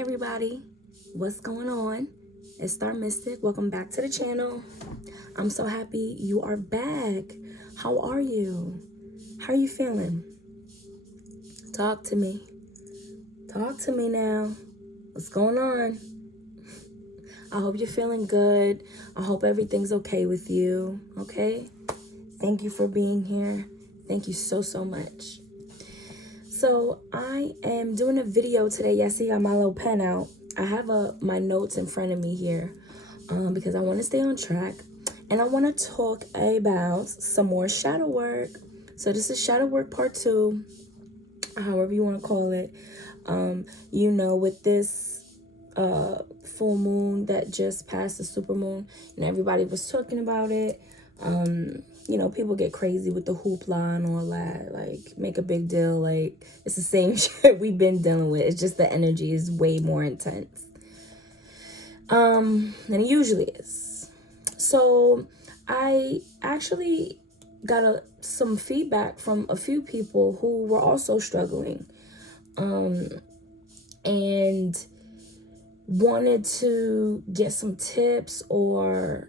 everybody, what's going on? It's Star Mystic. Welcome back to the channel. I'm so happy you are back. How are you? How are you feeling? Talk to me. Talk to me now. What's going on? I hope you're feeling good. I hope everything's okay with you. Okay? Thank you for being here. Thank you so much. So I am doing a video today. Yes, I got my little pen out. I have my notes in front of me here because I want to stay on track. And I want to talk about some more shadow work. So this is shadow work part 2, however you want to call it. With this full moon that just passed, the super moon, and everybody was talking about it. People get crazy with the hoopla and all that, like make a big deal. Like it's the same shit we've been dealing with. It's just the energy is way more intense than it usually is. So I actually got some feedback from a few people who were also struggling and wanted to get some tips or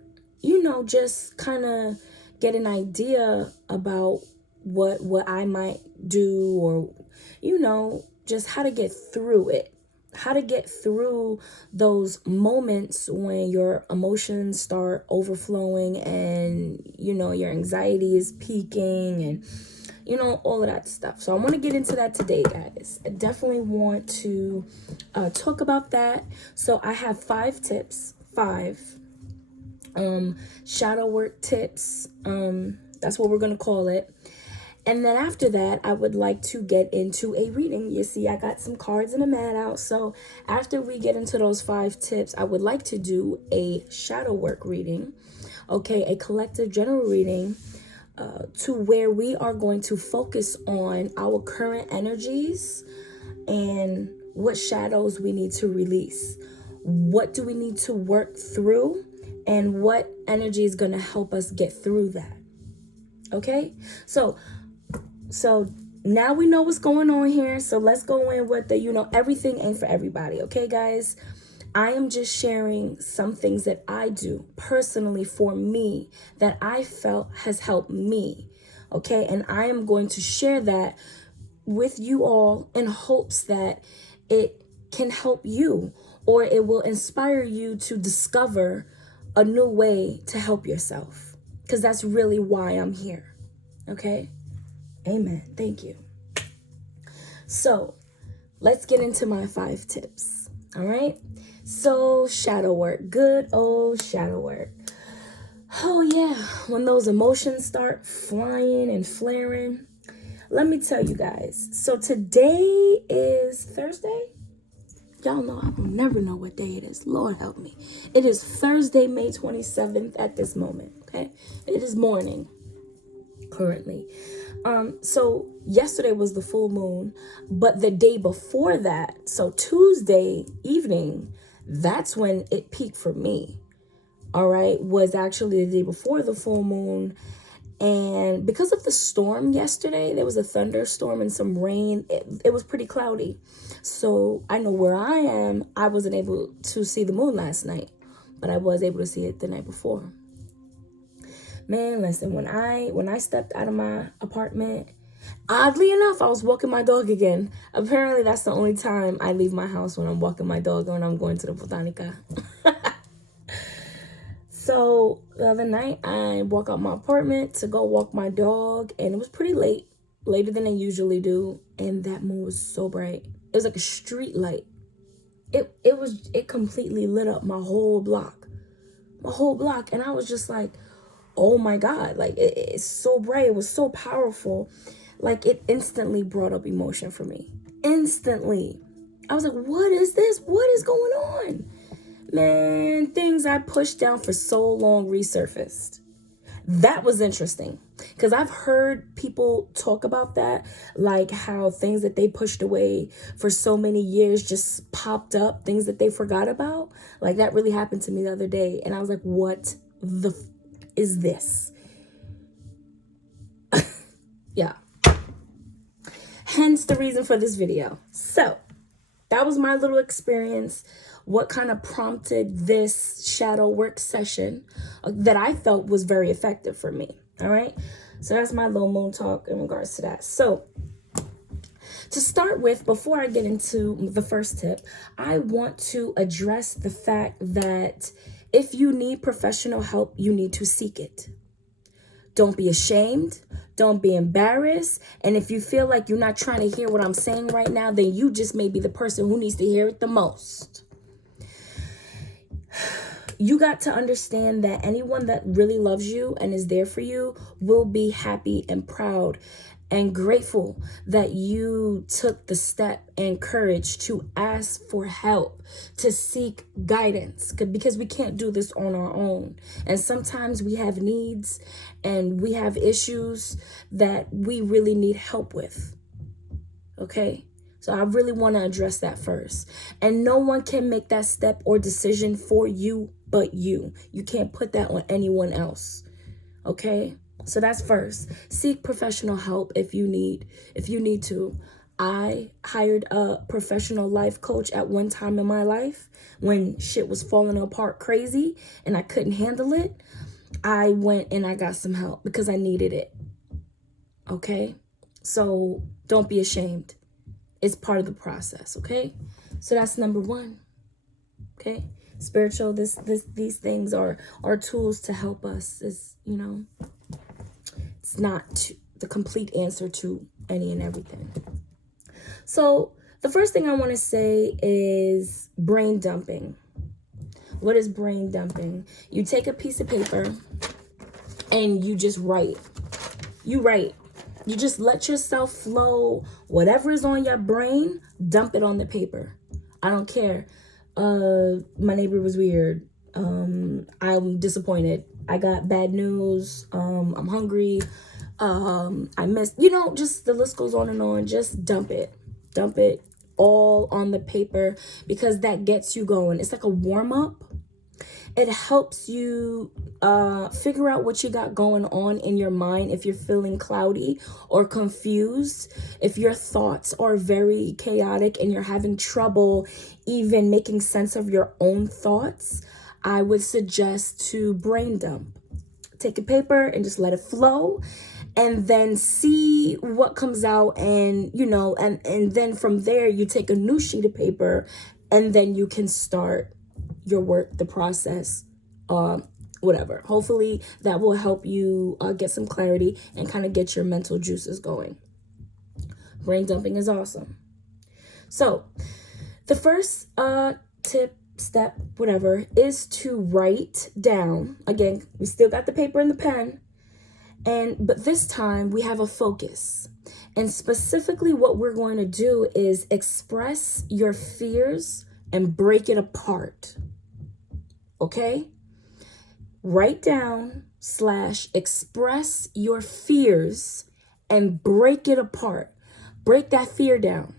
just kind of get an idea about what I might do, or just how to get through it, how to get through those moments when your emotions start overflowing and your anxiety is peaking and all of that stuff. So I want to get into that today, guys. I definitely want to talk about that. So I have 5 tips, 5 shadow work tips. That's what we're going to call it. And then after that, I would like to get into a reading. You see, I got some cards and a mat out. So after we get into those 5 tips, I would like to do a shadow work reading. Okay, a collective general reading to where we are going to focus on our current energies and what shadows we need to release. What do we need to work through? And what energy is going to help us get through that. Okay, so now we know what's going on here. So let's go in with the, everything ain't for everybody. Okay, guys, I am just sharing some things that I do personally for me that I felt has helped me. Okay, and I am going to share that with you all in hopes that it can help you, or it will inspire you to discover a new way to help yourself, because that's really why I'm here. Okay, amen. Thank you. So let's get into my 5 tips. All right, so shadow work, good old shadow work. Oh yeah, when those emotions start flying and flaring, let me tell you guys. So today is Thursday. Y'all know I will never know what day it is. Lord help me. It is Thursday, May 27th at this moment, okay? It is morning currently. So yesterday was the full moon, but the day before that, so Tuesday evening, that's when it peaked for me, all right? Was actually the day before the full moon. And because of the storm yesterday, there was a thunderstorm and some rain. It was pretty cloudy. So I know where I am, I wasn't able to see the moon last night, but I was able to see it the night before. Man, listen, when I stepped out of my apartment, oddly enough, I was walking my dog again. Apparently, that's the only time I leave my house, when I'm walking my dog or when I'm going to the Botanica. So the other night, I walk out my apartment to go walk my dog, and it was pretty late, later than I usually do, and that moon was so bright. It was like a street light. It completely lit up my whole block, and I was just like, oh my God, like it's so bright. It was so powerful. Like it instantly brought up emotion for me. Instantly. I was like, what is this? What is going on? Man, things I pushed down for so long resurfaced. That was interesting, because I've heard people talk about that, like how things that they pushed away for so many years just popped up, things that they forgot about. Like that really happened to me the other day, and I was like, what the is this? Yeah. Hence the reason for this video. So that was my little experience. What kind of prompted this shadow work session that I felt was very effective for me. All right. So that's my little moon talk in regards to that. So to start with, before I get into the first tip, I want to address the fact that if you need professional help, you need to seek it. Don't be ashamed. Don't be embarrassed. And if you feel like you're not trying to hear what I'm saying right now, then you just may be the person who needs to hear it the most. You got to understand that anyone that really loves you and is there for you will be happy and proud and grateful that you took the step and courage to ask for help, to seek guidance, because we can't do this on our own. And sometimes we have needs and we have issues that we really need help with. Okay? So I really want to address that first. And no one can make that step or decision for you but you. You can't put that on anyone else. Okay? So that's first. Seek professional help if you need to. I hired a professional life coach at one time in my life when shit was falling apart crazy and I couldn't handle it. I went and I got some help because I needed it. Okay? So don't be ashamed. It's part of the process, okay? So that's number one. Okay? Spiritual, these things are tools to help us. It's, it's not the complete answer to any and everything. So the first thing I want to say is brain dumping. What is brain dumping? You take a piece of paper and you just write. You write. You just let yourself flow. Whatever is on your brain, dump it on the paper. I don't care. My neighbor was weird. I'm disappointed. I got bad news. I'm hungry. I missed, just the list goes on and on. Just dump it. Dump it all on the paper because that gets you going. It's like a warm up. It helps you figure out what you got going on in your mind if you're feeling cloudy or confused, if your thoughts are very chaotic and you're having trouble even making sense of your own thoughts. I would suggest to brain dump. Take a paper and just let it flow and then see what comes out and, and then from there you take a new sheet of paper and then you can start your work, the process, whatever. Hopefully that will help you get some clarity and kind of get your mental juices going. Brain dumping is awesome. So the first tip, step, whatever, is to write down. Again, we still got the paper and the pen, but this time we have a focus. And specifically what we're going to do is express your fears and break it apart. Okay? Write down / express your fears and break it apart. Break that fear down.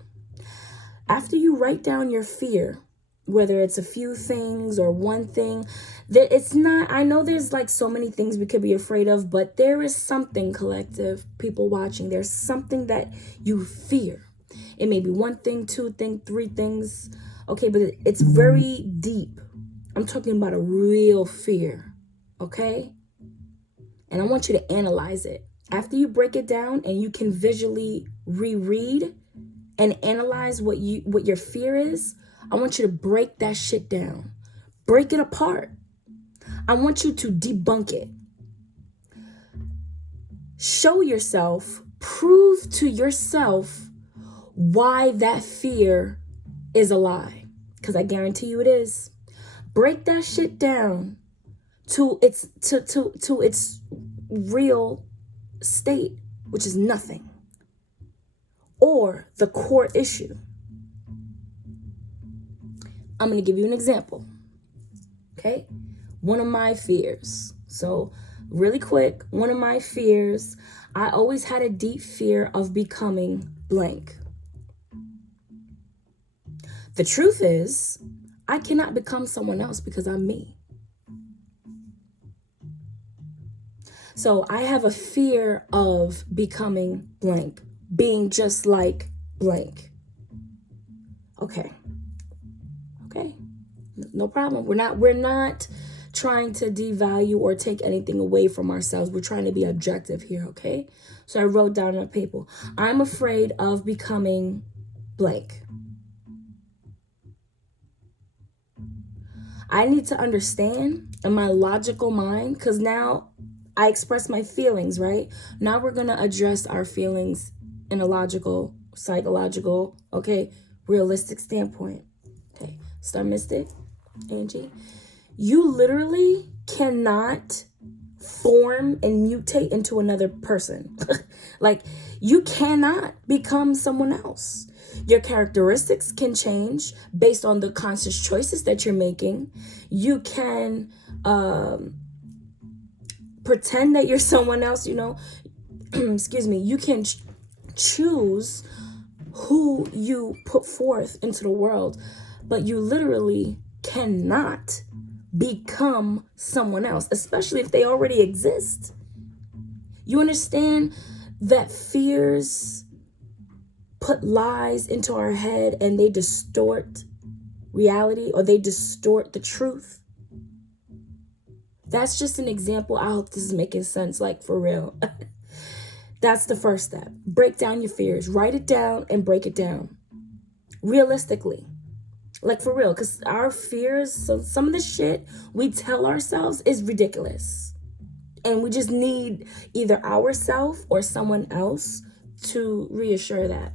After you write down your fear, whether it's a few things or one thing, that it's not, I know there's like so many things we could be afraid of, but there is something, collective, people watching, there's something that you fear. It may be one thing, two things, three things. Okay, but it's very deep. I'm talking about a real fear, okay? And I want you to analyze it. After you break it down and you can visually reread and analyze what your fear is, I want you to break that shit down. Break it apart. I want you to debunk it. Show yourself, prove to yourself why that fear is a lie. Because I guarantee you it is. Break that shit down to its real state, which is nothing, or the core issue. I'm going to give you an example. Okay? One of my fears. So, really quick, one of my fears, I always had a deep fear of becoming blank. The truth is, I cannot become someone else because I'm me. So I have a fear of becoming blank, being just like blank. Okay. Okay. No problem. We're not trying to devalue or take anything away from ourselves. We're trying to be objective here, okay? So I wrote down on paper, I'm afraid of becoming blank. I need to understand in my logical mind, because now I express my feelings, right? Now we're going to address our feelings in a logical, psychological, okay, realistic standpoint. Okay, Star Mystic, Angie. You literally cannot form and mutate into another person. Like, you cannot become someone else. Your characteristics can change based on the conscious choices that you're making. You can pretend that you're someone else, you know. Excuse me. You can choose who you put forth into the world, but you literally cannot become someone else, especially if they already exist. You understand that fears put lies into our head and they distort reality, or they distort the truth? That's just an example. I hope this is making sense, like, for real. That's the first step. Break down your fears. Write it down and break it down. Realistically. Like, for real. Because our fears, so some of the shit we tell ourselves is ridiculous. And we just need either ourselves or someone else to reassure that.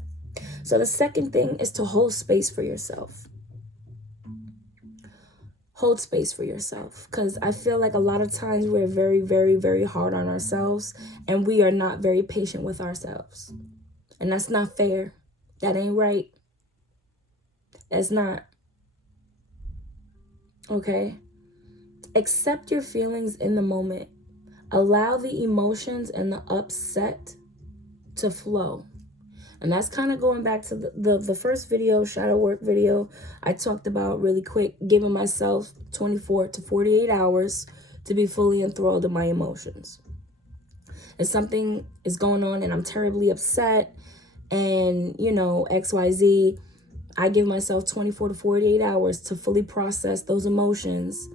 So the second thing is to hold space for yourself. Hold space for yourself, because I feel like a lot of times we're very, very, very hard on ourselves, and we are not very patient with ourselves. And that's not fair. That ain't right. That's not. Okay? Accept your feelings in the moment. Allow the emotions and the upset to flow. And that's kind of going back to the first video, shadow work video. I talked about really quick, giving myself 24 to 48 hours to be fully enthralled in my emotions. If something is going on and I'm terribly upset and, you know, XYZ, I give myself 24 to 48 hours to fully process those emotions,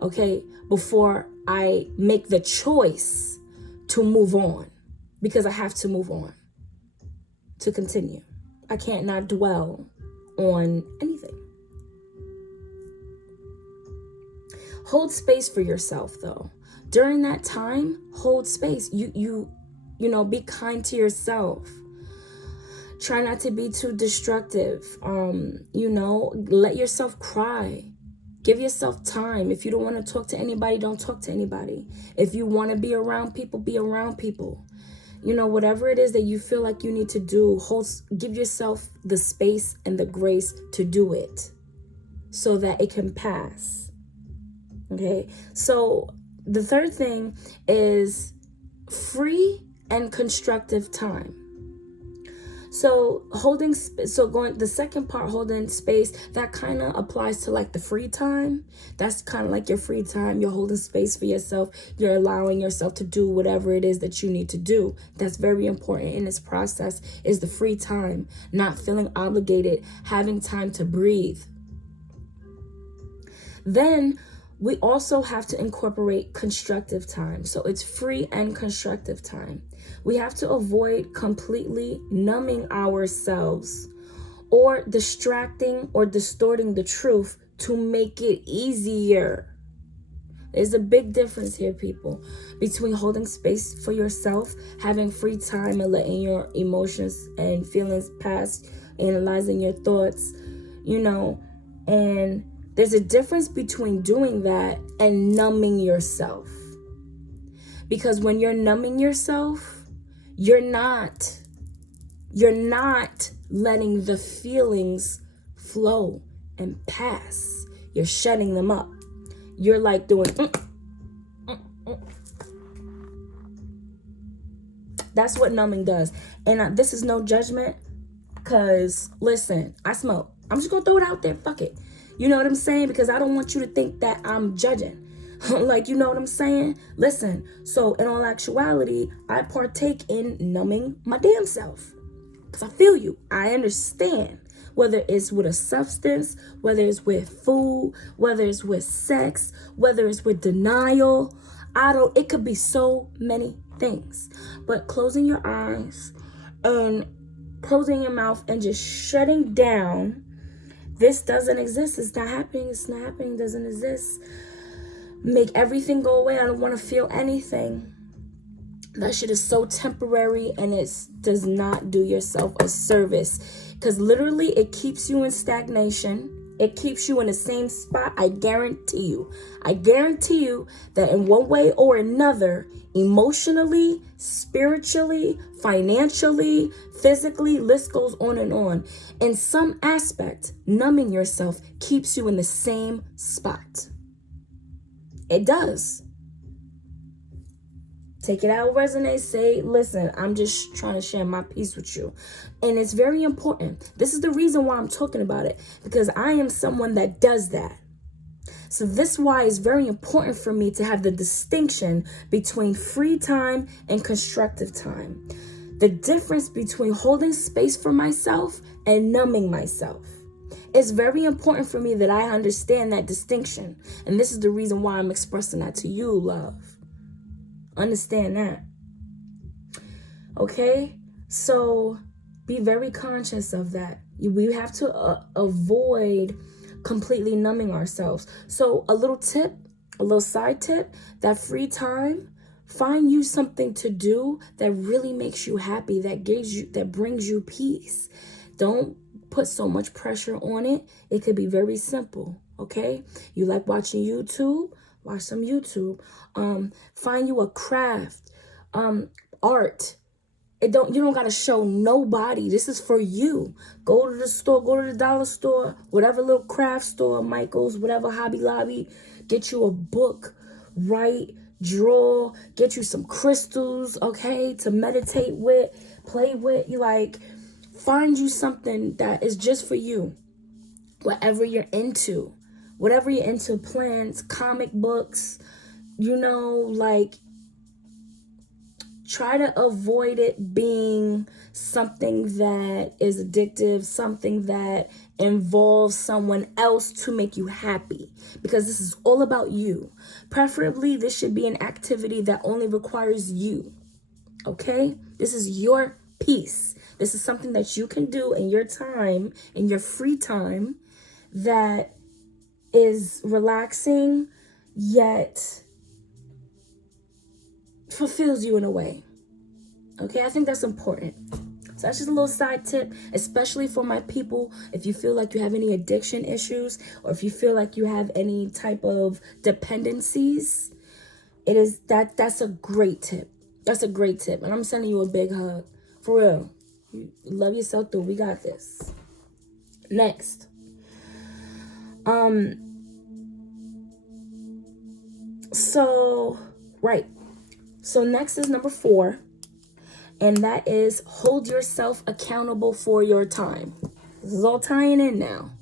okay, before I make the choice to move on, because I have to move on to continue. I can't not dwell on anything. Hold space for yourself, though. During that time, hold space. You know, be kind to yourself. Try not to be too destructive. You know, let yourself cry. Give yourself time. If you don't want to talk to anybody, don't talk to anybody. If you want to be around people, be around people. You know, whatever it is that you feel like you need to do, give yourself the space and the grace to do it so that it can pass. Okay? So the third thing is free and constructive time. So the second part, holding space, that kind of applies to like the free time. That's kind of like your free time. You're holding space for yourself. You're allowing yourself to do whatever it is that you need to do. That's very important in this process, is the free time, not feeling obligated, having time to breathe. Then we also have to incorporate constructive time. So it's free and constructive time. We have to avoid completely numbing ourselves or distracting or distorting the truth to make it easier. There's a big difference here, people, between holding space for yourself, having free time and letting your emotions and feelings pass, analyzing your thoughts, you know, and there's a difference between doing that and numbing yourself. Because when you're numbing yourself, you're not letting the feelings flow and pass. You're shutting them up. You're like doing That's what numbing does. And this is no judgment, because listen, I smoke. I'm just gonna throw it out there. Fuck it. You know what I'm saying? Because I don't want you to think that I'm judging. Like, you know what I'm saying? Listen, so in all actuality, I partake in numbing my damn self. Because I feel you. I understand whether it's with a substance, whether it's with food, whether it's with sex, whether it's with denial. It could be so many things. But closing your eyes and closing your mouth and just shutting down, this doesn't exist. It's not happening. It's not happening. It doesn't exist. Make everything go away. I don't want to feel anything. That shit is so temporary, and it does not do yourself a service, because literally it keeps you in stagnation. It keeps you in the same spot. I guarantee you that in one way or another, emotionally, spiritually, financially, physically, list goes on and on. In some aspect, numbing yourself keeps you in the same spot. It does. Take it out, resonate, say, listen, I'm just trying to share my piece with you. And it's very important. This is the reason why I'm talking about it, because I am someone that does that. So this is why it's very important for me to have the distinction between free time and constructive time. The difference between holding space for myself and numbing myself. It's very important for me that I understand that distinction. And this is the reason why I'm expressing that to you, love. Understand that. Okay? So be very conscious of that. We have to avoid completely numbing ourselves. So a little side tip, that free time, find you something to do that really makes you happy, that brings you peace. Don't put so much pressure on it. It could be very simple, okay? You like watching YouTube? Watch some YouTube. Find you a craft, art. You don't gotta show nobody. This is for you. Go to the store, go to the dollar store, whatever little craft store, Michael's, whatever, Hobby Lobby. Get you a book, write, draw, get you some crystals, okay, to meditate with, play with. Find you something that is just for you. Whatever you're into. Whatever you're into, plants, comic books, try to avoid it being something that is addictive, something that involves someone else to make you happy, because this is all about you. Preferably, this should be an activity that only requires you, okay? This is your piece. This is something that you can do in your time, in your free time, that is relaxing, yet fulfills you in a way. Okay, I think that's important. So that's just a little side tip, especially for my people. If you feel like you have any addiction issues, or if you feel like you have any type of dependencies, that's a great tip. That's a great tip. And I'm sending you a big hug. For real. You love yourself through. We got this. Next. So next is number 4, and that is hold yourself accountable for your time. This is all tying in now,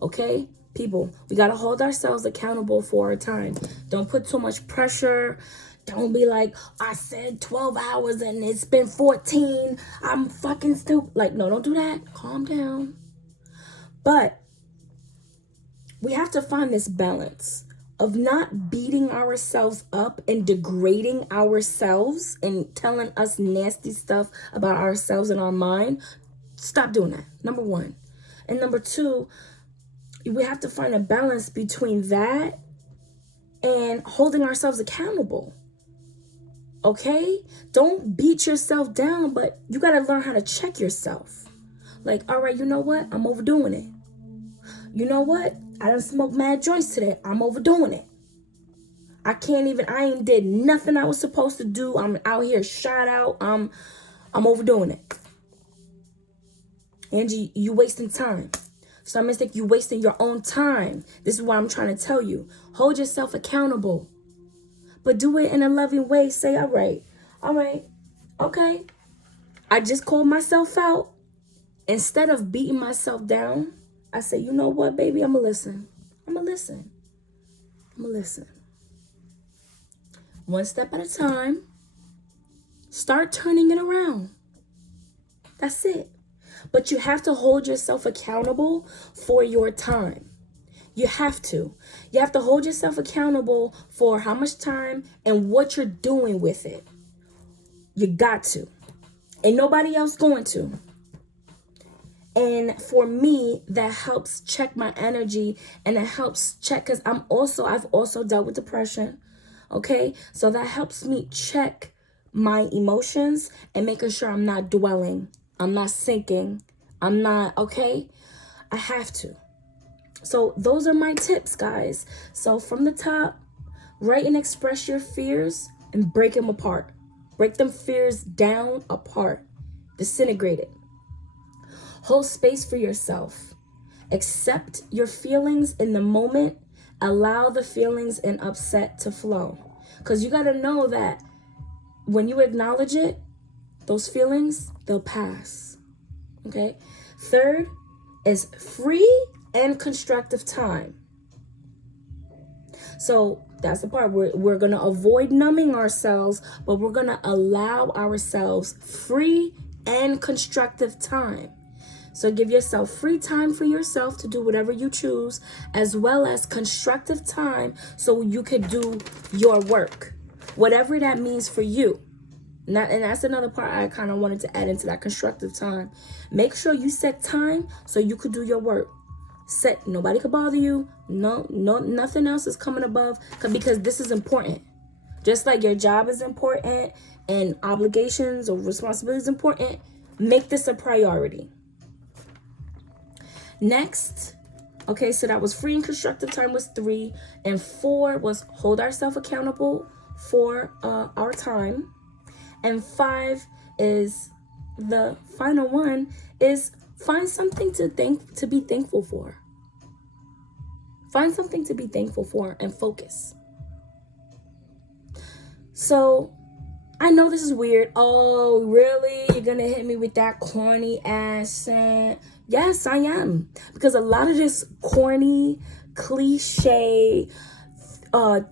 okay? People, we got to hold ourselves accountable for our time. Don't put too much pressure. Don't be like, I said 12 hours and it's been 14. I'm fucking stupid. No, don't do that. Calm down. But we have to find this balance of not beating ourselves up and degrading ourselves and telling us nasty stuff about ourselves and our mind. Stop doing that, number 1. And number 2, we have to find a balance between that and holding ourselves accountable. Okay? Don't beat yourself down, but you got to learn how to check yourself. All right, you know what? I'm overdoing it. You know what? I done smoked mad joints today. I'm overdoing it. I ain't did nothing I was supposed to do. I'm out here shot out. I'm overdoing it. Angie, you wasting time. So I mistake you wasting your own time. This is what I'm trying to tell you. Hold yourself accountable. But do it in a loving way. Say, all right, okay. I just called myself out. Instead of beating myself down, I say, you know what, baby? I'm going to listen. One step at a time. Start turning it around. That's it. But you have to hold yourself accountable for your time. You have to. You have to hold yourself accountable for how much time and what you're doing with it. You got to. Ain't nobody else going to. And for me, that helps check my energy, and it helps check, because I've also dealt with depression. Okay, so that helps me check my emotions and making sure I'm not dwelling, I'm not sinking, I'm not, okay? I have to. So those are my tips, guys. So from the top, write and express your fears and break them apart. Break them fears down apart. Disintegrate it. Hold space for yourself. Accept your feelings in the moment. Allow the feelings and upset to flow. Because you got to know that when you acknowledge it, those feelings, they'll pass. Okay? Third is free and constructive time. So that's the part where we're going to avoid numbing ourselves, but we're going to allow ourselves free and constructive time. So give yourself free time for yourself to do whatever you choose, as well as constructive time so you could do your work, whatever that means for you. And that's another part I kind of wanted to add into that constructive time. Make sure you set time so you could do your work. Nobody could bother you. No, nothing else is coming above, because this is important. Just like your job is important and obligations or responsibilities important, make this a priority. Next, okay, so that was free and constructive time was 3, and 4 was hold ourselves accountable for our time, and 5 is the final one, is find something to be thankful for. Find something to be thankful for and focus. So I know this is weird. Oh, really? You're gonna hit me with that corny ass scent? Yes, I am. Because a lot of this corny, cliche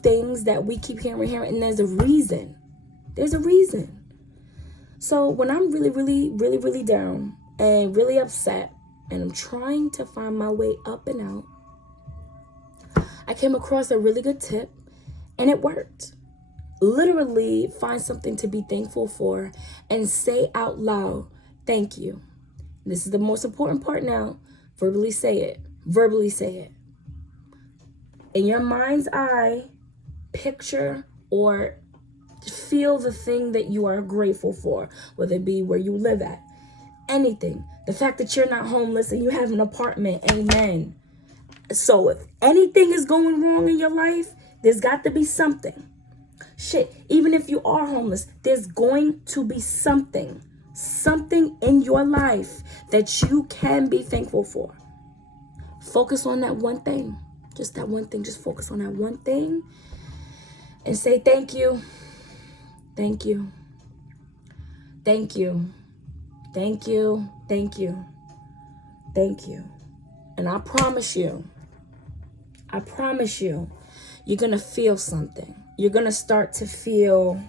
things that we keep hearing, and there's a reason. There's a reason. So when I'm really, really, really, really down and really upset, and I'm trying to find my way up and out, I came across a really good tip, and it worked. Literally find something to be thankful for and say out loud, thank you. This is the most important part now. Verbally say it. Verbally say it. In your mind's eye, picture or feel the thing that you are grateful for, whether it be where you live at, anything. The fact that you're not homeless and you have an apartment, amen. So if anything is going wrong in your life, there's got to be something. Shit, even if you are homeless, there's going to be something in your life that you can be thankful for. Focus on that one thing. Just that one thing. Just focus on that one thing and say thank you. Thank you. Thank you. Thank you. Thank you. Thank you. And I promise you, you're going to feel something. You're going to start to feel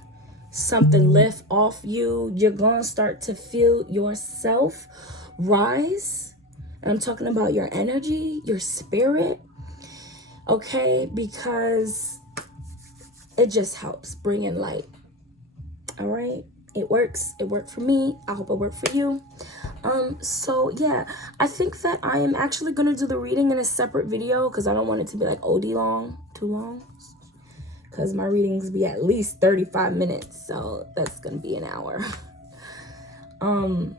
something lift off you. You're going to start to feel yourself rise. And I'm talking about your energy, your spirit. Okay? Because it just helps bring in light. All right? It works. It worked for me. I hope it worked for you. So yeah, I think that I am actually going to do the reading in a separate video, because I don't want it to be like OD long, too long. Because my readings be at least 35 minutes. So that's going to be an hour. Oh,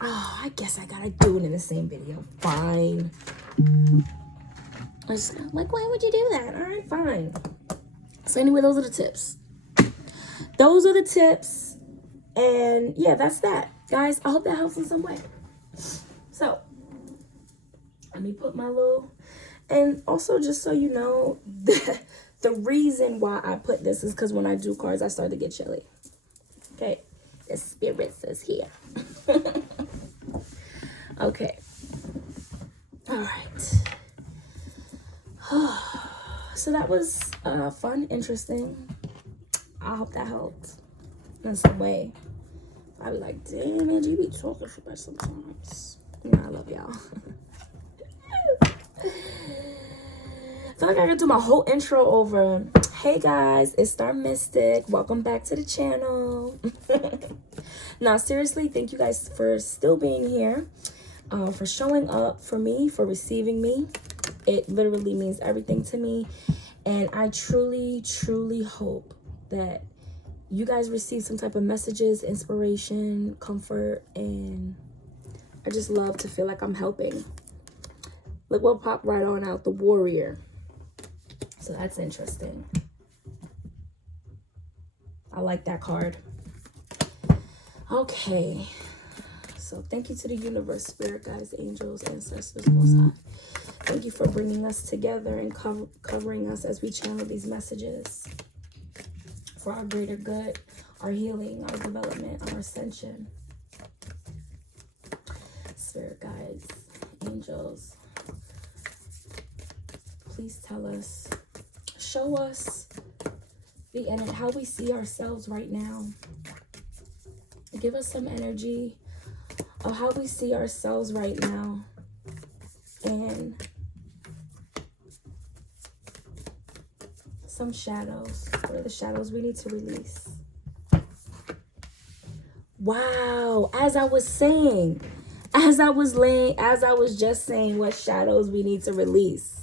I guess I got to do it in the same video. Fine. Like, why would you do that? All right, fine. So anyway, those are the tips. Those are the tips. And yeah, that's that. Guys, I hope that helps in some way. So, let me put my little... And also, just so you know, the reason why I put this is because when I do cards, I start to get chilly. Okay? The spirits is here. Okay. All right. So that was fun, interesting. I hope that helped in some way. I be like, damn, man, you be talking too much sometimes. Yeah, I love y'all. I feel like I gotta do my whole intro over. Hey guys, it's Star Mystic. Welcome back to the channel. Now, seriously, thank you guys for still being here, for showing up for me, for receiving me. It literally means everything to me. And I truly, truly hope that you guys receive some type of messages, inspiration, comfort, and I just love to feel like I'm helping. Look what popped right on out, the Warrior. So that's interesting. I like that card. Okay. So thank you to the universe, spirit guides, angels, ancestors, most high. Thank you for bringing us together and covering us as we channel these messages for our greater good, our healing, our development, our ascension. Spirit guides, angels, please tell us, show us the energy, how we see ourselves right now. Give us some energy of how we see ourselves right now, and some shadows. What are the shadows we need to release? Wow, as I was just saying what shadows we need to release.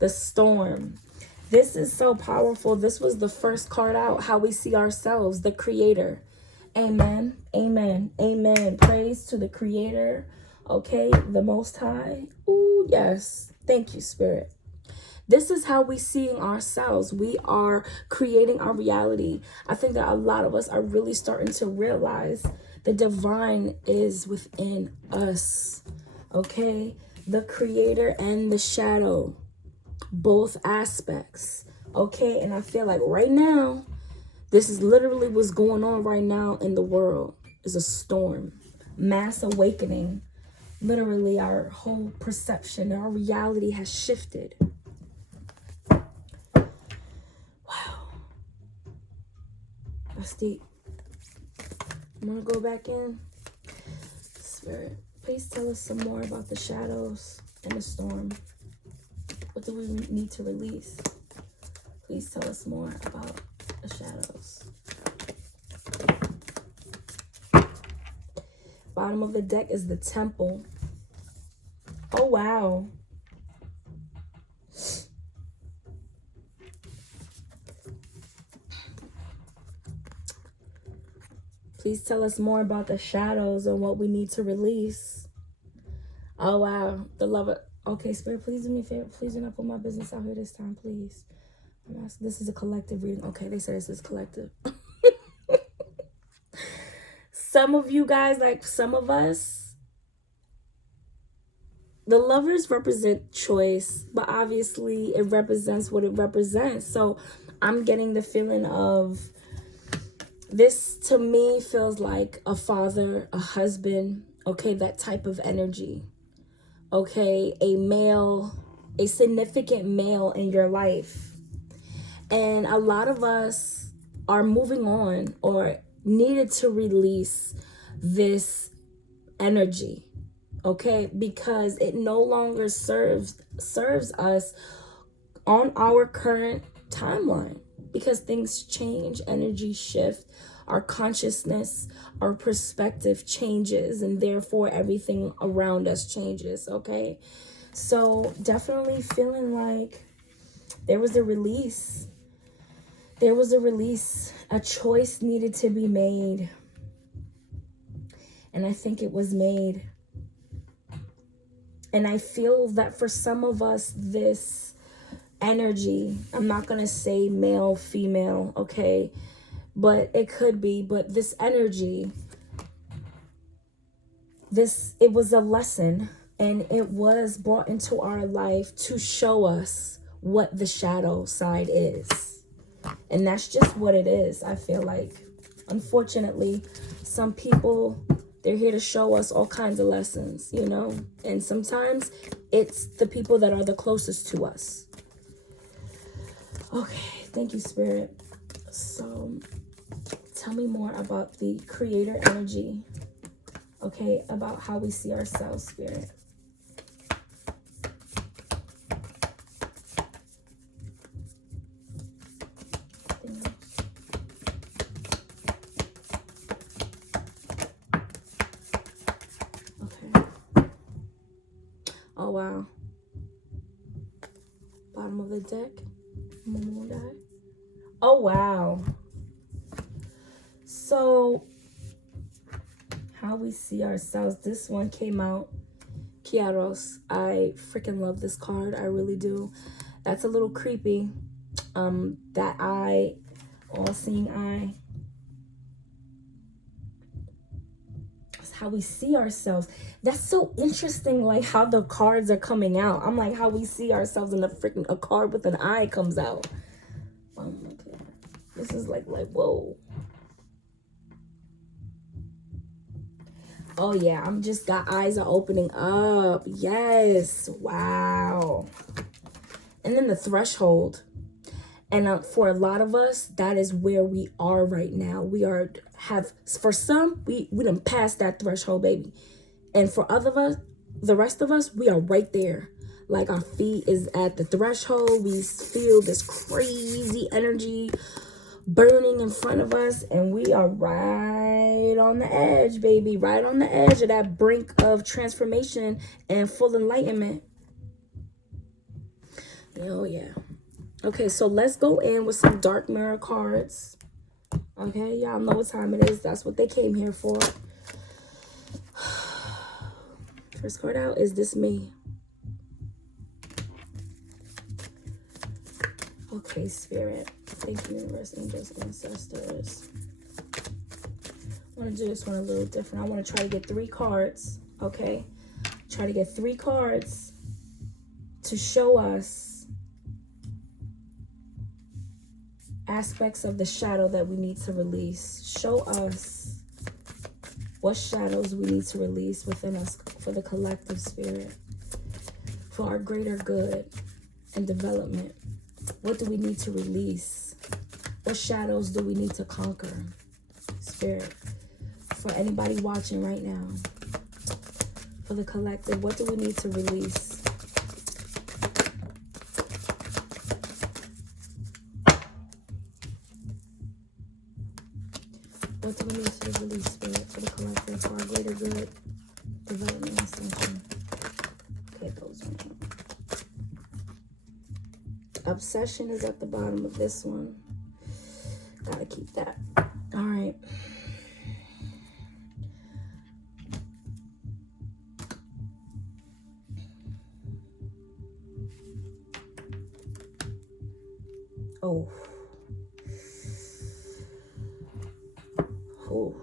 The storm. This is so powerful. This was the first card out, how we see ourselves, the creator. Amen, amen, amen. Praise to the creator, okay, the most high. Ooh, yes. Thank you, spirit. This is how we seeing ourselves. We are creating our reality. I think that a lot of us are really starting to realize the divine is within us, okay? The creator and the shadow, both aspects, okay? And I feel like right now, this is literally what's going on right now in the world, is a storm, mass awakening. Literally, our whole perception, our reality has shifted. Wow. That's deep. I'm going to go back in. Spirit, please tell us some more about the shadows and the storm. What do we need to release? Please tell us more about the shadows. Bottom of the deck is the Temple. Oh, wow. Please tell us more about the shadows and what we need to release. Oh, wow. The Lover. Okay, Spirit, please do me a favor. Please do not put my business out here this time, please. I'm asking, this is a collective reading. Okay, they said this is collective. Some of you guys, like some of us, the Lovers represent choice, but obviously it represents what it represents. So I'm getting the feeling of, this to me feels like a father, a husband, okay, that type of energy, okay, a male, a significant male in your life. And a lot of us are moving on or needed to release this energy, okay, because it no longer serves us on our current timeline, because things change, energy shift, our consciousness, our perspective changes, and therefore everything around us changes, okay? So definitely feeling like there was a release. There was a release. A choice needed to be made. And I think it was made. And I feel that for some of us, this energy, I'm not going to say male, female, okay? But it could be, but this energy, it was a lesson, and it was brought into our life to show us what the shadow side is. And that's just what it is. I feel like, unfortunately, some people, they're here to show us all kinds of lessons, you know? And sometimes it's the people that are the closest to us. Okay, thank you, Spirit. So Tell me more about the creator energy. Okay, about how we see ourselves, Spirit. Okay. Oh, wow. Bottom of the deck. Oh, wow. So, how we see ourselves. This one came out. Kiaros. I freaking love this card. I really do. That's a little creepy. That eye, all-seeing eye. That's how we see ourselves. That's so interesting, like how the cards are coming out. I'm like, how we see ourselves in a card with an eye comes out. Oh my God. This is like, whoa. Oh yeah, I'm just got eyes are opening up. Yes. Wow. And then the threshold. And for a lot of us, that is where we are right now. For some, we done passed that threshold, baby. And for the rest of us, we are right there. Like our feet is at the threshold. We feel this crazy energy burning in front of us. And we are right on the edge, baby. Right on the edge of that brink of transformation and full enlightenment. Oh, yeah. Okay, so let's go in with some dark mirror cards. Okay, y'all know what time it is. That's what they came here for. First card out is this me. Okay, Spirit. Thank you, universe, angels, ancestors. I want to do this one a little different. I want to try to get 3 cards. Okay, try to get 3 cards to show us aspects of the shadow that we need to release. Show us what shadows we need to release within us for the collective, Spirit, for our greater good and development. What do we need to release? What shadows do we need to conquer, Spirit? For anybody watching right now, for the collective, what do we need to release? What do we need to release, Spirit, for the collective, for our greater good, development, and ascension? Okay, those one. Obsession is at the bottom of this one. Gotta keep that. All right. Oh. Oh.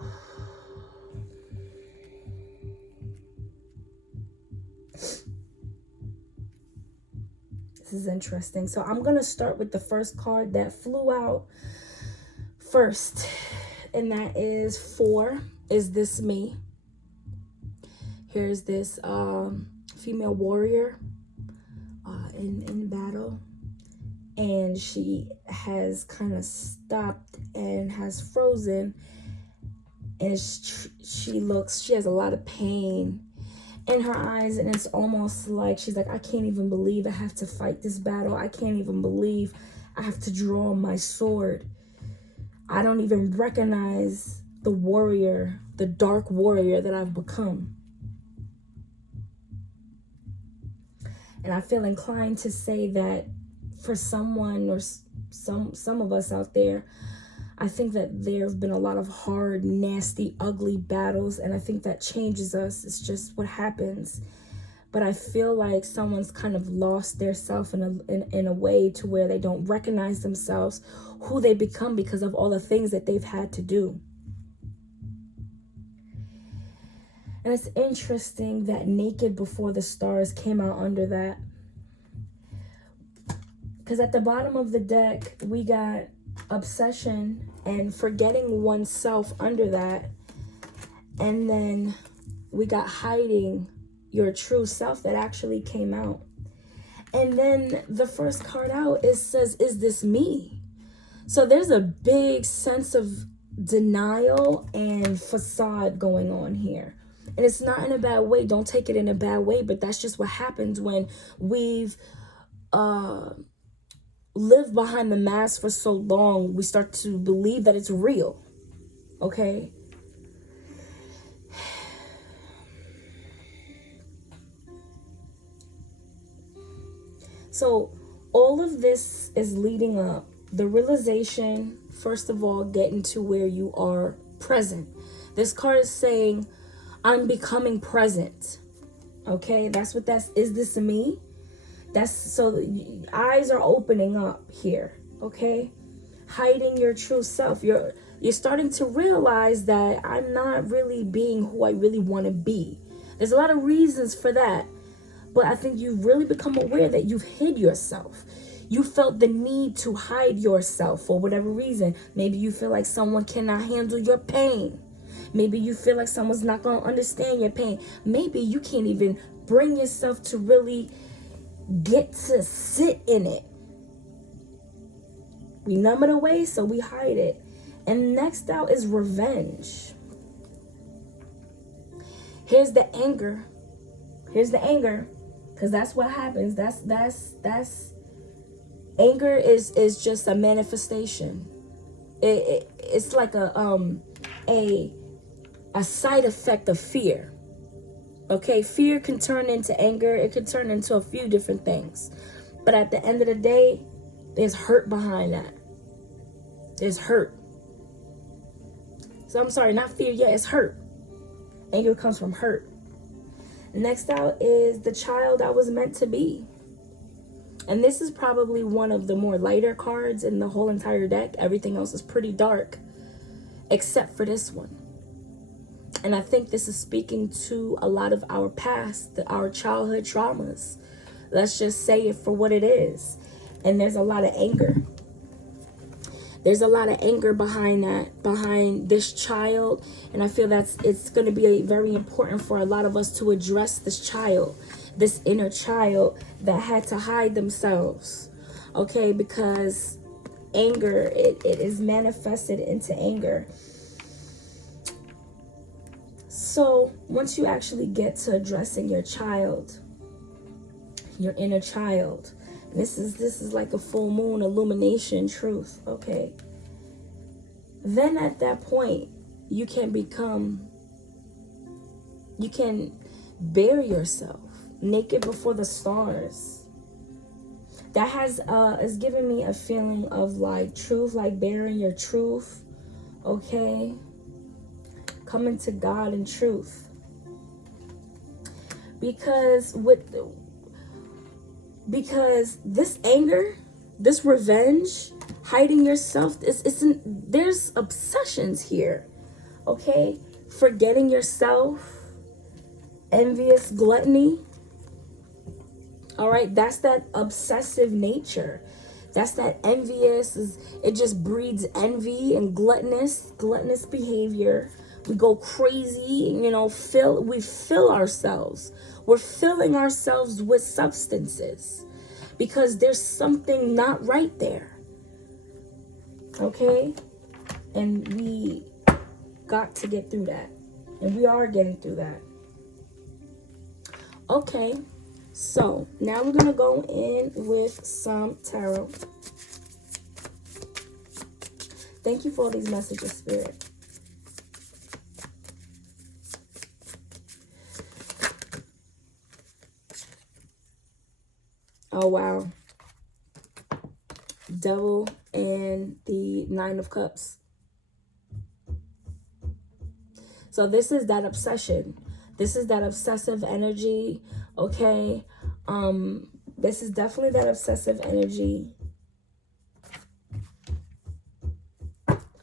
This is interesting. So I'm going to start with the first card that flew out first. And that is 4. Is this me? Here's this female warrior in battle. And she has kind of stopped and has frozen. And she has a lot of pain in her eyes, and it's almost like she's like, I can't even believe I have to fight this battle. I can't even believe I have to draw my sword. I don't even recognize the warrior, the dark warrior that I've become. And I feel inclined to say that for someone or some of us out there, I think that there have been a lot of hard, nasty, ugly battles, and I think that changes us. It's just what happens. But I feel like someone's kind of lost their self in a way to where they don't recognize themselves, who they become because of all the things that they've had to do. And it's interesting that Naked Before the Stars came out under that. Because at the bottom of the deck, we got obsession and forgetting oneself under that. And then we got hiding your true self that actually came out. And then the first card out says, is this me? So there's a big sense of denial and facade going on here. And it's not in a bad way. Don't take it in a bad way, but that's just what happens when we've lived behind the mask for so long. We start to believe that it's real. Okay? So all of this is leading up. The realization, first of all, getting to where you are present. This card is saying, I'm becoming present. Okay, that's what is this me? That's so the eyes are opening up here. Okay, hiding your true self. You're starting to realize that I'm not really being who I really want to be. There's a lot of reasons for that, but I think you've really become aware that you've hid yourself. You felt the need to hide yourself for whatever reason. Maybe you feel like someone cannot handle your pain. Maybe you feel like someone's not going to understand your pain. Maybe you can't even bring yourself to really get to sit in it. We numb it away, so we hide it. And next out is revenge. Here's the anger. Here's the anger. Because that's what happens. That's anger is just a manifestation. It's like a side effect of fear. Okay, fear can turn into anger. It can turn into a few different things. But at the end of the day, there's hurt behind that. There's hurt. So I'm sorry, not fear. Yeah, it's hurt. Anger comes from hurt. Next out is the child I was meant to be. And this is probably one of the more lighter cards in the whole entire deck. Everything else is pretty dark, except for this one. And I think this is speaking to a lot of our past, our childhood traumas. Let's just say it for what it is. And there's a lot of anger. There's a lot of anger behind that, behind this child. And I feel it's going to be very important for a lot of us to address this child, this inner child that had to hide themselves. Okay, because anger, it is manifested into anger. So once you actually get to addressing your child, your inner child, this is like a full moon illumination truth, okay? Then at that point, you can bear yourself naked before the stars. That has given me a feeling of like truth, like bearing your truth, okay? Coming to God in truth. Because this anger, this revenge, hiding yourself, there's obsessions here, okay? Forgetting yourself, envious, gluttony. All right, that's that obsessive nature. That's that envious. It just breeds envy and gluttonous behavior. We go crazy, we fill ourselves. We're filling ourselves with substances because there's something not right there. Okay? And we got to get through that. And we are getting through that. Okay. So now we're going to go in with some tarot. Thank you for all these messages, Spirit. Oh, wow. Devil and the Nine of Cups. So this is that obsession. This is that obsessive energy, okay? This is definitely that obsessive energy.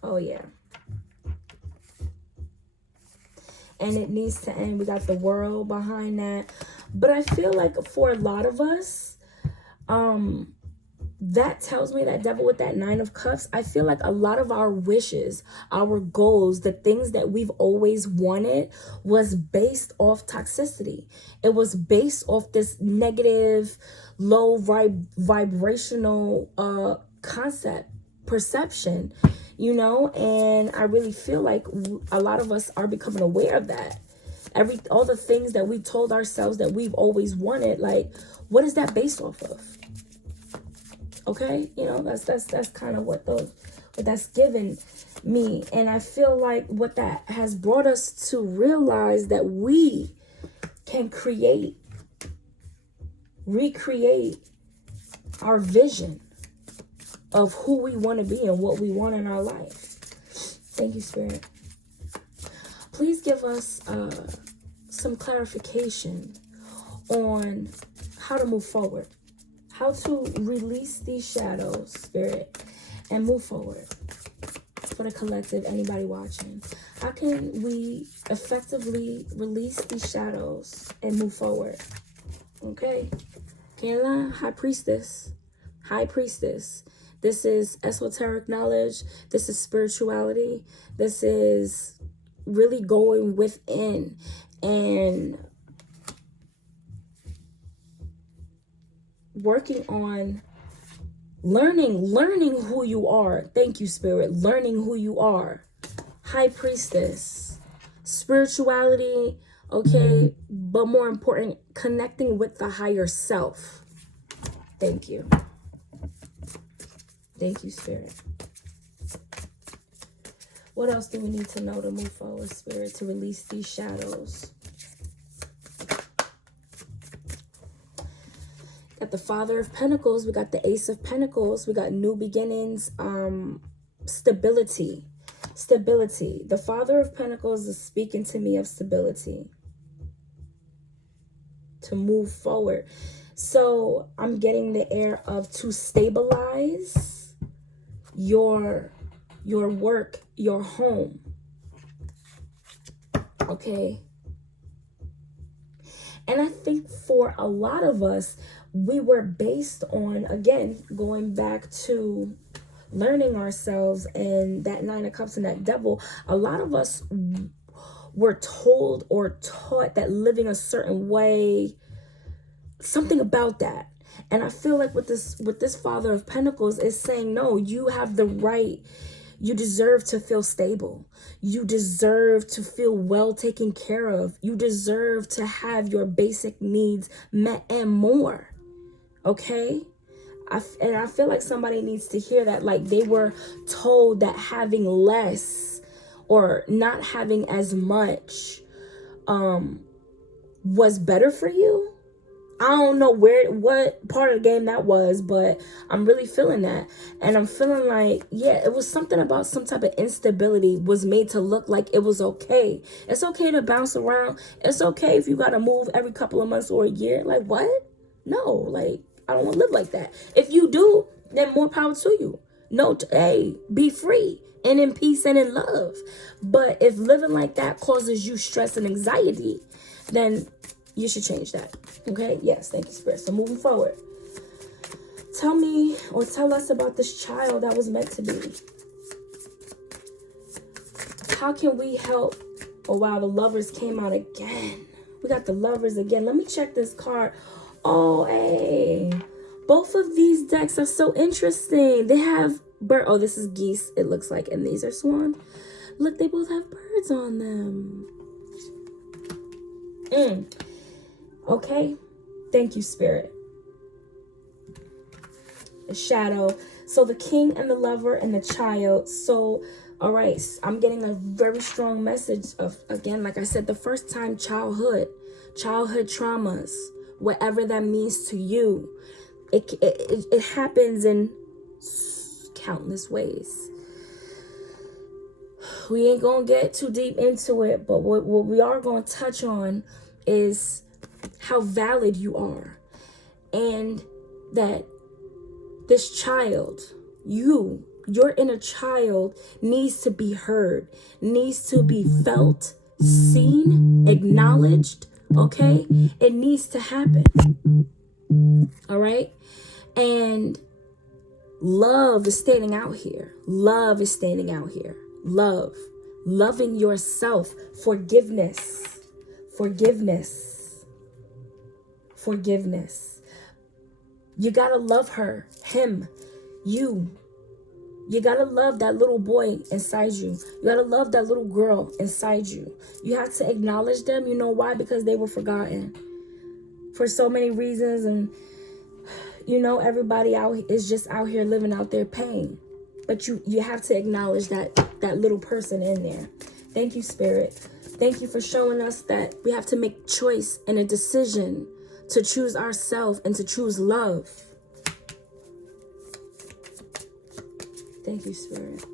Oh, yeah. And it needs to end. We got the World behind that. But I feel like for a lot of us, that tells me, that devil with that Nine of Cups, I feel like a lot of our wishes, our goals, the things that we've always wanted was based off toxicity. It was based off this negative, low vibrational perception. you know, and I really feel like a lot of us are becoming aware of that. All the things that we told ourselves that we've always wanted, like, what is that based off of? Okay, you know, that's kind of what that's given me. And I feel like what that has brought us to realize that we can recreate our vision of who we want to be and what we want in our life. Thank you, Spirit. Please give us some clarification on how to move forward, how to release these shadows, Spirit, and move forward. For the collective, anybody watching, how can we effectively release these shadows and move forward? Okay, Kayla, High Priestess. This is esoteric knowledge. This is spirituality. This is really going within and working on learning who you are. Thank you, Spirit. Learning who you are. High Priestess. Spirituality, okay, but more important, connecting with the higher self. Thank you. Thank you, Spirit. What else do we need to know to move forward, Spirit, to release these shadows? Got the Father of Pentacles. We got the Ace of Pentacles. We got new beginnings, stability. The Father of Pentacles is speaking to me of stability. To move forward. So I'm getting the air of to stabilize your work, your home. Okay. And I think for a lot of us, we were based on, again, going back to learning ourselves and that Nine of Cups and that Devil. A lot of us were told or taught that living a certain way, something about that. And I feel like with this Father of Pentacles is saying, no, you have the right. You deserve to feel stable. You deserve to feel well taken care of. You deserve to have your basic needs met and more. Okay? And I feel like somebody needs to hear that. Like they were told that having less or not having as much was better for you. I don't know what part of the game that was, but I'm really feeling that. And I'm feeling like, yeah, it was something about some type of instability was made to look like it was okay. It's okay to bounce around. It's okay if you got to move every couple of months or a year. Like, what? No, like, I don't want to live like that. If you do, then more power to you. No, hey, be free and in peace and in love. But if living like that causes you stress and anxiety, then you should change that. Okay? Yes, thank you, Spirit. So moving forward. Tell me or tell us about this child that was meant to be. How can we help? Oh, wow, the Lovers came out again. We got the Lovers again. Let me check this card. Oh, hey. Both of these decks are so interesting. They have bird. Oh, this is geese, it looks like. And these are swan. Look, they both have birds on them. Okay. Thank you, Spirit. The Shadow. So the King and the Lover and the Child. So, all right. I'm getting a very strong message of, again, like I said, the first time childhood traumas, whatever that means to you. It happens in countless ways. We ain't gonna get too deep into it, but what we are gonna touch on is how valid you are, and that this child, your inner child, needs to be heard, needs to be felt, seen, acknowledged. Okay, it needs to happen. All right. And love is standing out here. Love is standing out here. Loving yourself. Forgiveness. You gotta love her, him, you. You gotta love that little boy inside you. You gotta love that little girl inside you. You have to acknowledge them. You know why? Because they were forgotten for so many reasons. And you know, everybody out is just out here living out their pain. But you have to acknowledge that little person in there. Thank you, Spirit. Thank you for showing us that we have to make choice and a decision to choose ourselves and to choose love. Thank you, Spirit.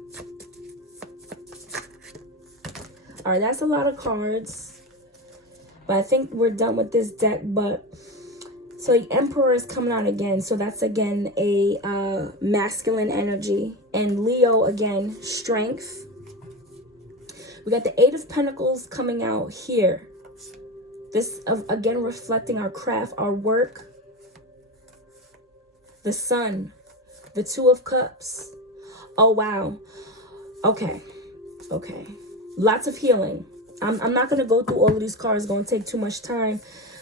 All right, that's a lot of cards. But I think we're done with this deck. But so the Emperor is coming out again. So that's again a masculine energy. And Leo, again, strength. We got the Eight of Pentacles coming out here. This, again, reflecting our craft, our work. The Sun. The Two of Cups. Oh, wow. Okay. Lots of healing. I'm not going to go through all of these cards. It's going to take too much time.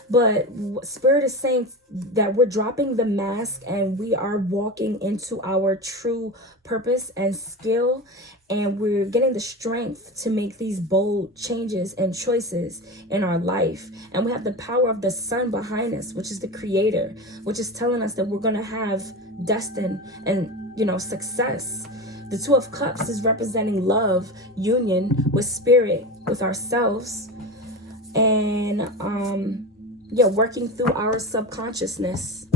But Spirit is saying that we're dropping the mask and we are walking into our true purpose and skill. And we're getting the strength to make these bold changes and choices in our life. And we have the power of the Sun behind us, which is the Creator, which is telling us that we're going to have destiny and, you know, success. The Two of Cups is representing love, union with Spirit, with ourselves. And, yeah, working through our subconsciousness.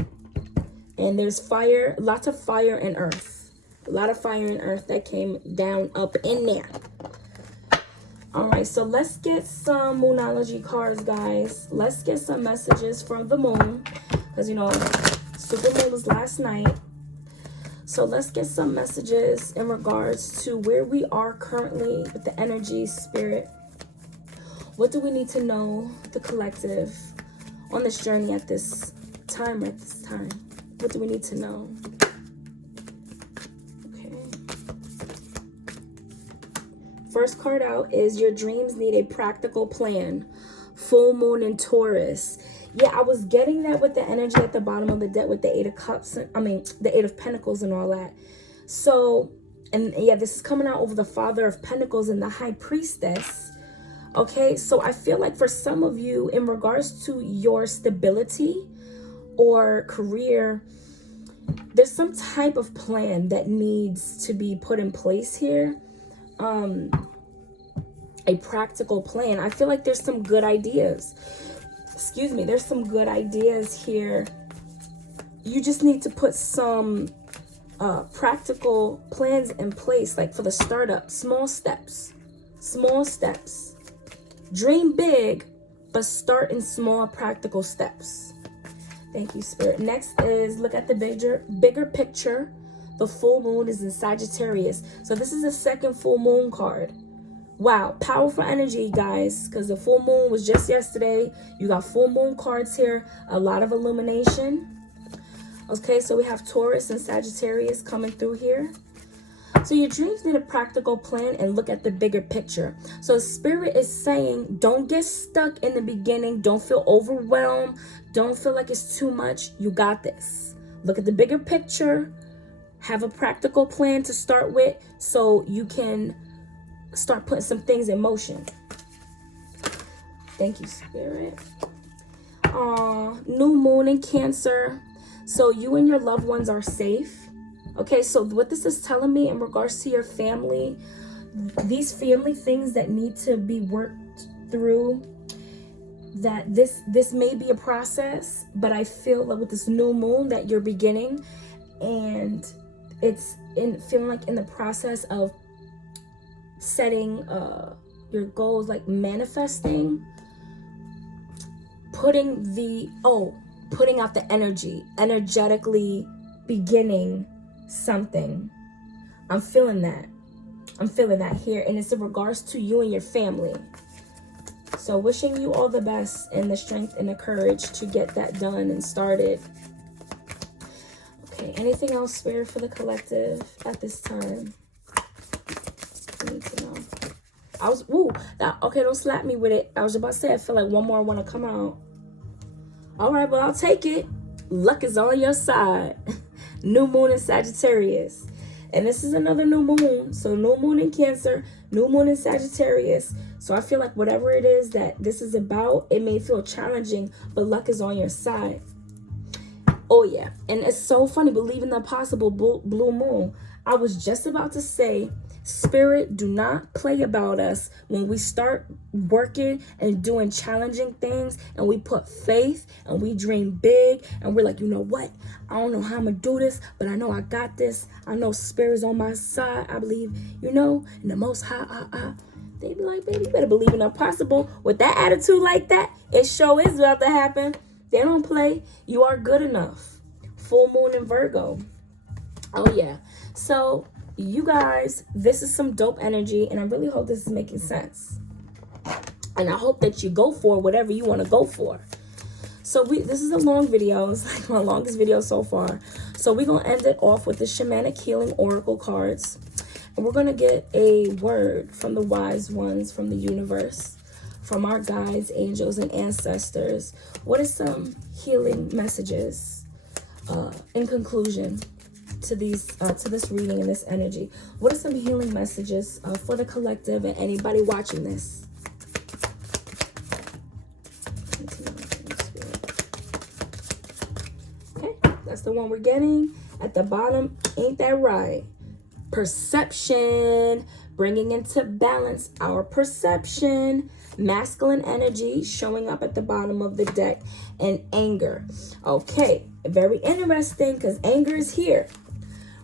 And there's fire, lots of fire and earth. A lot of fire and earth that came down up in there. All right, so let's get some Moonology cards, guys. Let's get some messages from the moon. Because, you know, super moon was last night. So let's get some messages in regards to where we are currently with the energy, Spirit. What do we need to know, the collective, on this journey at this time, What do we need to know? Okay. First card out is your dreams need a practical plan. Full moon in Taurus. Yeah, I was getting that with the energy at the bottom of the deck with the Eight of Cups. The Eight of Pentacles and all that. So, and yeah, this is coming out over the Father of Pentacles and the High Priestess. Okay, so I feel like for some of you, in regards to your stability or career, there's some type of plan that needs to be put in place here. A practical plan. I feel like there's some good ideas. Excuse me, there's some good ideas here. You just need to put some practical plans in place, like for the startup, small steps. Dream big, but start in small practical steps. Thank you, Spirit. Next is look at the bigger picture. The full moon is in Sagittarius. So this is the second full moon card. Wow, powerful energy, guys, because the full moon was just yesterday. You got full moon cards here, a lot of illumination. Okay, so we have Taurus and Sagittarius coming through here. So your dreams need a practical plan and look at the bigger picture. So Spirit is saying, don't get stuck in the beginning. Don't feel overwhelmed. Don't feel like it's too much. You got this. Look at the bigger picture. Have a practical plan to start with so you can start putting some things in motion. Thank you, Spirit. New moon in Cancer. So you and your loved ones are safe. Okay, so what this is telling me in regards to your family, these family things that need to be worked through, that this may be a process, but I feel like with this new moon that you're beginning, and it's feeling like in the process of setting your goals, like manifesting, putting out the energy, energetically beginning something. I'm feeling that here, and it's in regards to you and your family. So wishing you all the best and the strength and the courage to get that done and started. Okay, anything else, Spirit, for the collective at this time? I need to know. Okay, don't slap me with it. I was about to say I feel like one more want to come out. All right, well, I'll take it. Luck is on your side. New moon in Sagittarius. And this is another new moon. So new moon in Cancer, new moon in Sagittarius. So I feel like whatever it is that this is about, it may feel challenging, but luck is on your side. Oh yeah. And it's so funny, believe in the possible blue moon. I was just about to say, Spirit, do not play about us when we start working and doing challenging things, and we put faith and we dream big, and we're like, you know what? I don't know how I'm gonna do this, but I know I got this. I know Spirit's on my side. I believe, in the Most High. They be like, baby, you better believe in the possible. With that attitude like that, it sure is about to happen. They don't play. You are good enough. Full moon in Virgo. Oh yeah. So you guys, this is some dope energy, and I really hope this is making sense. And I hope that you go for whatever you want to go for. So this is a long video. It's like my longest video so far. So we're going to end it off with the Shamanic Healing Oracle cards. And we're going to get a word from the wise ones, from the universe, from our guides, angels, and ancestors. What are some healing messages in conclusion to this reading and this energy? What are some healing messages for the collective and anybody watching this? Okay, that's the one we're getting at the bottom. Ain't that right? Perception, bringing into balance our perception. Masculine energy showing up at the bottom of the deck, and anger. Okay, very interesting, because anger is here.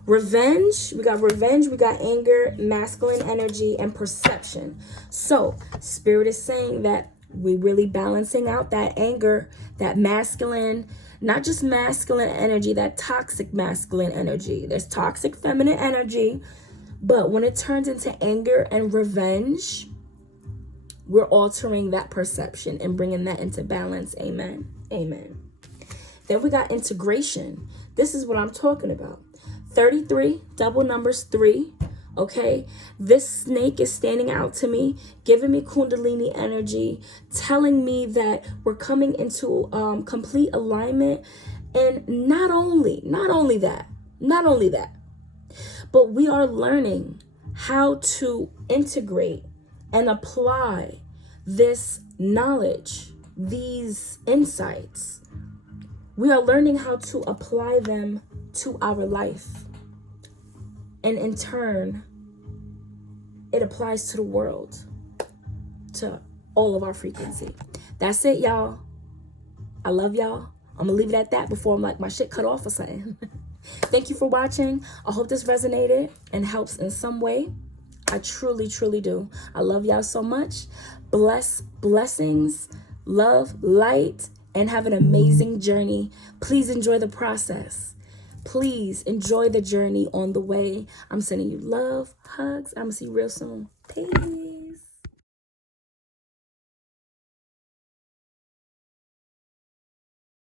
Revenge, we got anger, masculine energy, and perception. So Spirit is saying that we really balancing out that anger, that masculine, not just masculine energy, that toxic masculine energy. There's toxic feminine energy, but when it turns into anger and revenge, we're altering that perception and bringing that into balance. Amen. Amen. Then we got integration. This is what I'm talking about. 33, double numbers 3. Okay, this snake is standing out to me, giving me Kundalini energy, telling me that we're coming into complete alignment. And not only that, but we are learning how to integrate and apply this knowledge, these insights. We are learning how to apply them to our life. And in turn, it applies to the world, to all of our frequency. That's it, y'all. I love y'all. I'm going to leave it at that before I'm like, my shit cut off or something. Thank you for watching. I hope this resonated and helps in some way. I truly, truly do. I love y'all so much. Blessings, love, light, and have an amazing journey. Please enjoy the process. Please enjoy the journey on the way. I'm sending you love, hugs. I'm going to see you real soon. Peace.